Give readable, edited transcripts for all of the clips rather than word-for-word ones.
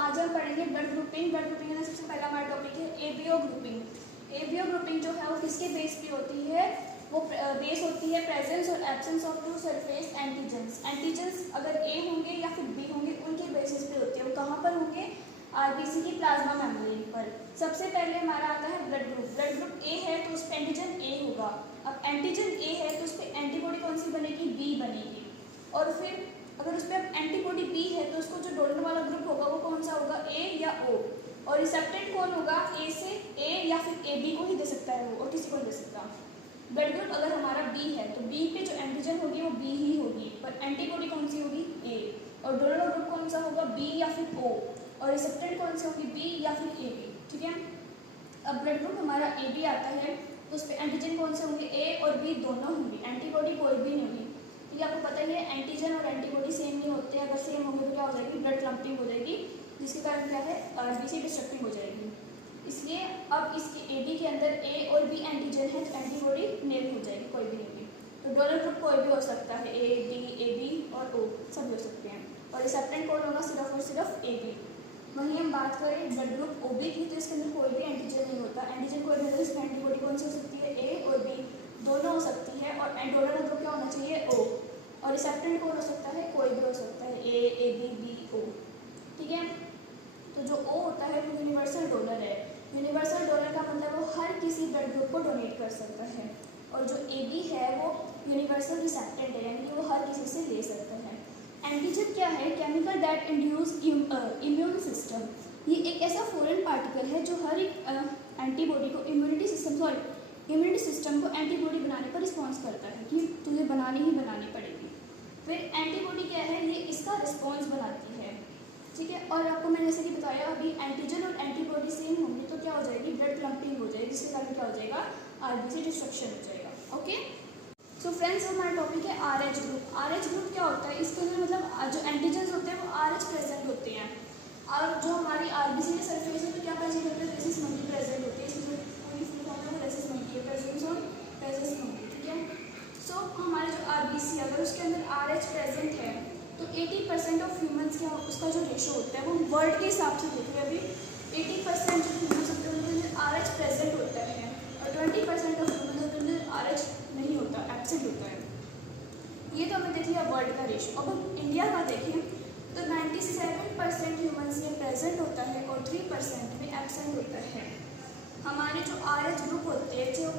आज हम पढ़ेंगे ब्लड ग्रुपिंग। ब्लड ग्रुपिंग का सबसे पहला हमारा टॉपिक है एबीओ ग्रुपिंग। एबीओ ग्रुपिंग जो है वो किसके बेस पे होती है? वो बेस होती है प्रेजेंस और absence of two surface antigens. Antigens अगर ए होंगे या फिर बी होंगे उनके बेसिस पे होती है। वो कहाँ पर होंगे? आरबीसी की प्लाज्मा मेम्ब्रेन पर। सबसे पहले हमारा आता है blood group. Blood group A है तो उस पर एंटीजन ए होगा। अब एंटीजन ए है तो उस पर एंटीबॉडी कौन सी बनेगी? बी बनेगी। और फिर अगर उस पर एंटीबॉडी बी है तो उसको जो डोनर वाला ग्रुप होगा वो कौन सा होगा? ए या ओ। और रिसेप्टेंट कौन होगा? ए से ए या फिर ए बी को ही दे सकता है वो, और किसी को नहीं दे सकता। ब्लड ग्रुप अगर हमारा बी है तो बी पे जो एंटीजन होगी वो बी ही होगी, पर एंटीबॉडी कौन सी होगी? ए। और डोनर ग्रुप कौन सा होगा? बी या फिर ओ। और रिसेप्टेंट कौन से होगी? बी या फिर ए बी। ठीक है। अब ब्लड ग्रुप हमारा ए बी आता है तो उस पर एंटीजन कौन से होंगे? ए और बी दोनों होंगे, एंटीबॉडी कोई भी नहीं होगी। क्योंकि आपको पता ही है एंटीजन और एंटीबॉडी सेम नहीं होते। अगर सेम होंगे तो क्या हो जाएगी? ब्लड क्लम्पिंग हो जाएगी, जिसके कारण क्या है? आरबीसी डिस्ट्रक्टिंग हो जाएगी। इसलिए अब इसके एबी के अंदर ए और बी एंटीजन है तो एंटीबॉडी नेल हो जाएगी, कोई भी नहीं होगी। तो डोनर ग्रुप कोई भी हो सकता है, ए डी ए बी और ओ सब हो सकते हैं। और रिसेप्टेंट कौन होगा? सिर्फ और सिर्फ ए बी। वहीं हम बात करें ब्लड ग्रुप ओ बी की तो इसके अंदर कोई भी एंटीजन नहीं होता। एंटीजन कोई भी नहीं, इसमें एंटीबॉडी कौन सी हो सकती है? ए और बी दोनों हो सकती है। और डोनर ग्रुप क्या होना चाहिए? ओ। और रिसेप्टेंट कौन हो सकता है? कोई भी हो सकता है, ए बी बी ओ। ठीक है। तो जो ओ होता है वो यूनिवर्सल डोनर है। यूनिवर्सल डोनर का मतलब वो हर किसी ब्लड ग्रुप को डोनेट कर सकता है। और जो ए बी है वो यूनिवर्सल रिसेप्टेंट है, यानी कि वो हर किसी से ले सकता है। एंटीजन क्या है? Chemical that induce immune system. ये एक ऐसा फॉरेन पार्टिकल है जो हर एक एंटीबॉडी को इम्यूनिटी सिस्टम को एंटीबॉडी बनाने पर रिस्पॉन्स करता है कि तुझे बनानी ही बनानी पड़ेगी। फिर एंटीबॉडी क्या है? ये इसका रिस्पॉन्स बनाती है। ठीक है। और आपको मैंने जैसे कि बताया अभी एंटीजन और एंटीबॉडी सेम होंगी तो क्या हो जाएगी? ब्लड क्लम्पिंग हो जाएगी, जिसके कारण क्या हो जाएगा? आरबीसी डिस्ट्रक्शन हो जाएगा। ओके। सो फ्रेंड्स हमारा टॉपिक है आरएच ग्रुप। आरएच ग्रुप क्या होता है? इसके अंदर मतलब जो एंटीजन होते हैं वो आरएच प्रेजेंट होते हैं। और जो हमारी आरबीसी के सरफेस है तो क्या प्रेजेंट होता है? रेसिस मंकी प्रेजेंट होती है। इसकी जो पूरी फुल फॉर्म है वो रेसिस मंकी है, प्रेजेंस ऑन रेसिस मंकी। ठीक है। सो हमारे जो आरबीसी अगर उसके अंदर आरएच प्रेजेंट है तो 80% ऑफ ह्यूमंस के उसका जो रेशो होता है वो वर्ल्ड के हिसाब से देखिए अभी 80% जो ह्यूमंस होते हैं उनके अंदर आरएच प्रेजेंट होता है और 20% ऑफ ह्यूमंस के अंदर आरएच नहीं होता, एब्सेंट होता है। ये तो हमें देख लिया वर्ल्ड का रेशो। अब हम इंडिया का देखें तो 97% ह्यूमंस में प्रेजेंट होता है और 3% में एब्सेंट होता है। हमारे जो आरएच ग्रुप होते हैं जो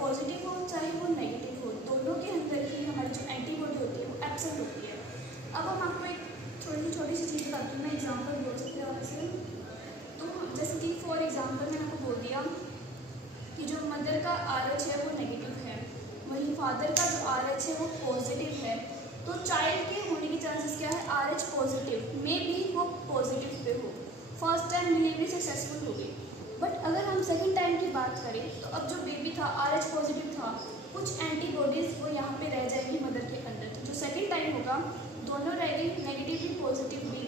पॉजिटिव हो चाहे वो नेगेटिव हो, दोनों के अंदर ही हमारी जो एंटीबॉडी होती है वो एब्सेंट होती है। अब हम आपको एक छोटी सी चीज़ बताती हूँ, मैं एग्जाम्पल बोल सकती हूँ आपसे। तो जैसे कि फॉर एग्जाम्पल मैंने आपको बोल दिया कि जो मदर का आरएच है वो नेगेटिव है, वहीं फादर का जो आरएच है वो पॉजिटिव है, तो चाइल्ड के होने की चांसेस क्या है? आरएच पॉजिटिव में भी वो पॉजिटिव पे हो, फर्स्ट टाइम डिलीवरी सक्सेसफुल होगी। बट अगर हम सेकेंड टाइम की बात करें तो अब जो बेबी था आरएच पॉजिटिव था, कुछ एंटीबॉडीज़ वो यहाँ पे रह जाएगी मदर के अंदर। तो जो सेकेंड टाइम होगा दोनों रहेगी, नेगेटिव भी पॉजिटिव भी।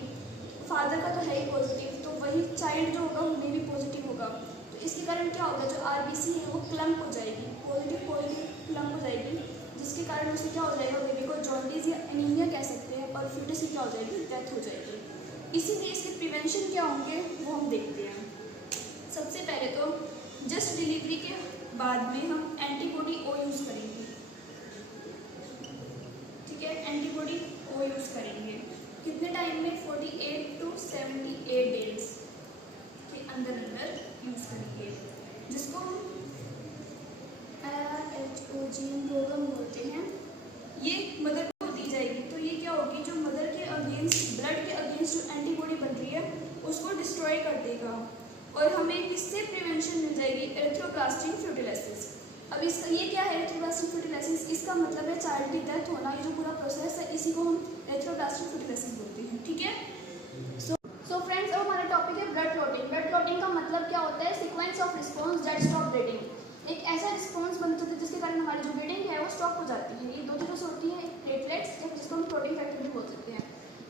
फादर का तो है ही पॉजिटिव, तो वही चाइल्ड जो होगा उनमें भी पॉजिटिव होगा। तो इसके कारण क्या होगा? जो आरबीसी है वो क्लम्प हो जाएगी, पॉजिटिव क्लम्प हो जाएगी, जिसके कारण उससे क्या हो जाएगा? बेबी को जॉन्डिस या एनीमिया कह सकते हैं और फीटस की क्या हो जाएगी? डेथ हो जाएगी। इसीलिए इसके प्रिवेंशन क्या होंगे वो हम देखते हैं। सबसे पहले तो जस्ट डिलीवरी के बाद में हम एंटीबॉडी ओ यूज़ करेंगे। ठीक है। एंटीबॉडी ओ यूज़ करेंगे कितने टाइम में? 48 to 78 डेज के अंदर यूज़ करेंगे, जिसको हम LHOGM प्रोग्राम बोलते हैं। ये मदर को दी जाएगी तो ये क्या होगी? जो मदर के अगेंस्ट ब्लड के अगेंस्ट जो एंटीबॉडी बन रही है उसको डिस्ट्रॉय कर देगा और हमें किससे प्रिवेंशन मिल जाएगी? एरिथ्रोब्लास्टिक फ्यूटिलाइसिस। अब इसका ये क्या है? एरिथ्रोब्लास्टिक फ्यूटिलाइसिस इसका मतलब है चाइल्ड की डेथ होना। ये जो पूरा प्रोसेस है इसी को हम एरिथ्रोब्लास्टिक फ्यूटिलाइसिस बोलते हैं। ठीक है। सो फ्रेंड्स अब हमारा टॉपिक है ब्लड क्लॉटिंग। ब्लड क्लॉटिंग का मतलब क्या होता है? Sequence of response that stop bleeding. एक ऐसा रिस्पॉन्स बनता है जिसके कारण हमारी जो ब्लीडिंग है वो स्टॉप हो जाती है। ये दो चीज़ों से होती है, प्लेटलेट्स या जिसको हम क्लॉटिंग फैक्टर भी बोल सकते हैं।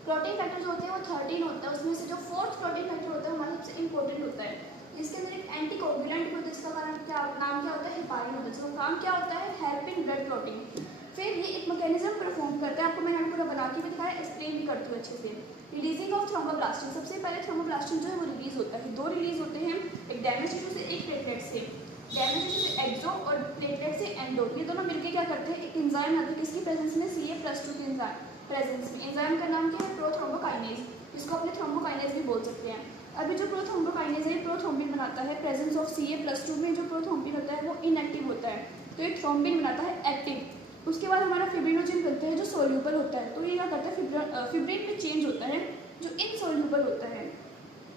क्लॉटिंग फैक्टर जो होते हैं वो 13 होता है, उसमें से जो फोर्थ क्लॉटिंग फैक्टर होता है हमारा सबसे इंपॉर्टेंट होता है। इसके अंदर एक एंटीकोगुलेंट होता है जिसका कारण क्या नाम क्या होता है? हेपारिन होता है। जिसका काम क्या होता है? Helping blood clotting. फिर ये एक मैकेनिज्म परफॉर्म करता है, आपको मैंने पूरा बना के भी दिखाया, एक्सप्लेन भी करती हूँ अच्छे से। रिलीजिंग ऑफ थ्रोम्बोब्लास्टिन, सबसे पहले थ्रोम्बोब्लास्टिन जो है वो रिलीज होता है, दो रिलीज होते हैं, एक डैमेज टिश्यू से, एक प्लेटलेट से। डैमेज टिश्यू से एक्सो और प्लेटलेट से एंडो, ये दोनों मिलकर क्या करते हैं, एक एंजाइम आते हैं किसकी प्रेजेंस में, Ca+2 के एंजाइम प्रेजेंस में। एंजाइम का नाम क्या है, प्रोथ्रोम्बोकाइनेज, जिसको अपने थ्रोम्बोकाइनेज भी बोल सकते हैं। अभी जो प्रोथ्रोम्बोकाइनेज है प्रोथ्रोम्बिन बनाता है, प्रेजेंस ऑफ Ca+2 में जो प्रोथ्रोम्बिन होता है वो इनएक्टिव होता है, तो ये थ्रोम्बिन बनाता है एक्टिव। उसके बाद हमारा फिब्रिनोजन बनता है जो सोल्यूबल होता है, तो ये क्या करता है, फिब्रिन में चेंज होता है जो इनसोल्यूबल होता है।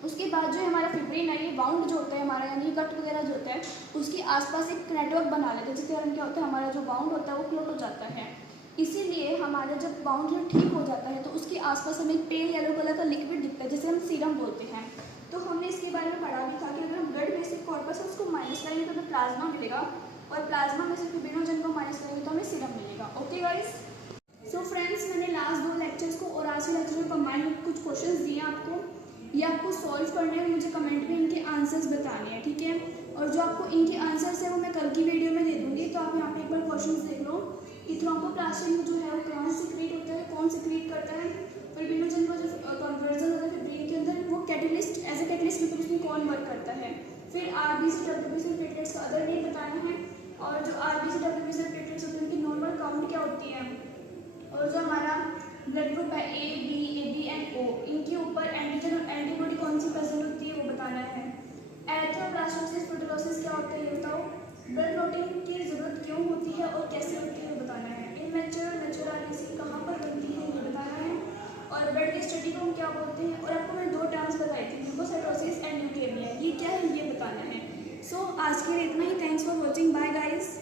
उसके बाद जो हमारा फिब्रिन है ये बाउंड जो होता है हमारा, यानी गट वगैरह जो होता है उसके आसपास एक नेटवर्क बना लेते हैं, जिसके कारण क्या होता है, हमारा जो बाउंड होता है वो क्लोट हो जाता है। इसीलिए हमारा जब बाउंड जो ठीक हो जाता है तो उसके आसपास हमें पेल येलो कलर का लिक्विड दिखता है, जिसे हम सीरम बोलते हैं। तो हमने इसके बारे में पढ़ा भी था कि अगर हम ब्लड बेसिक कॉर्पस है उसको माइनस करेंगे तो हमें प्लाज्मा मिलेगा, और प्लाज्मा में से फिब्रिनोजन को माइनस करेंगे तो हमें सीरम मिलेगा। ओके गाइस, सो फ्रेंड्स, मैंने लास्ट दो लेक्चर्स को और आज के लेक्चर में कंबाइन कुछ क्वेश्चंस दिए आपको, ये आपको सॉल्व करने हैं, मुझे कमेंट में इनके आंसर्स बताने हैं, ठीक है। और जो आपको इनके आंसर्स है वो मैं कल की वीडियो में दे दूँगी, तो आप यहाँ पे एक बार क्वेश्चंस देख लो कि थ्रोम्बोप्लास्टिन जो है वो कहाँ से सिक्रीट होता है, कौन सिक्रीट करता है, फिब्रिनोजन का जो कन्वर्जन होता है फिब्रिन के अंदर वो कैटेलिस्ट, एज ए कैटेलिस्ट उसमें कौन वर्क करता है। फिर आरबीसी डब्ल्यूबीसी प्लेटलेट्स का अदर नेम बताना है, और जो आरबीसी डब्ल्यूबीसी प्लेटलेट्स होते हैं उनकी नॉर्मल काउंट क्या होती है, और जो हमारा ब्लड ग्रुप है ए बी एंड ओ, इनके ऊपर एंटीजन और एंटीबॉडी कौन सी प्रेजेंट होती है वो बताना है। एरिथ्रोब्लास्टोसिस प्रोटोसिस क्या होता है ये बताओ। ब्लड क्लॉटिंग की जरूरत क्यों होती है और कैसे होती है वो बताना है। इमेच्योर नेचुरल आरबीसी कहाँ पर बनती है ये बताना है, और ब्लड की स्टडी को हम क्या बोलते हैं। और आपको मैंने दो टर्म्स बताई थी, ल्यूकोसाइटोसिस एंड ल्यूकेमिया, ये क्या है ये बताना है। सो आज के लिए इतना ही, thanks for watching, bye guys.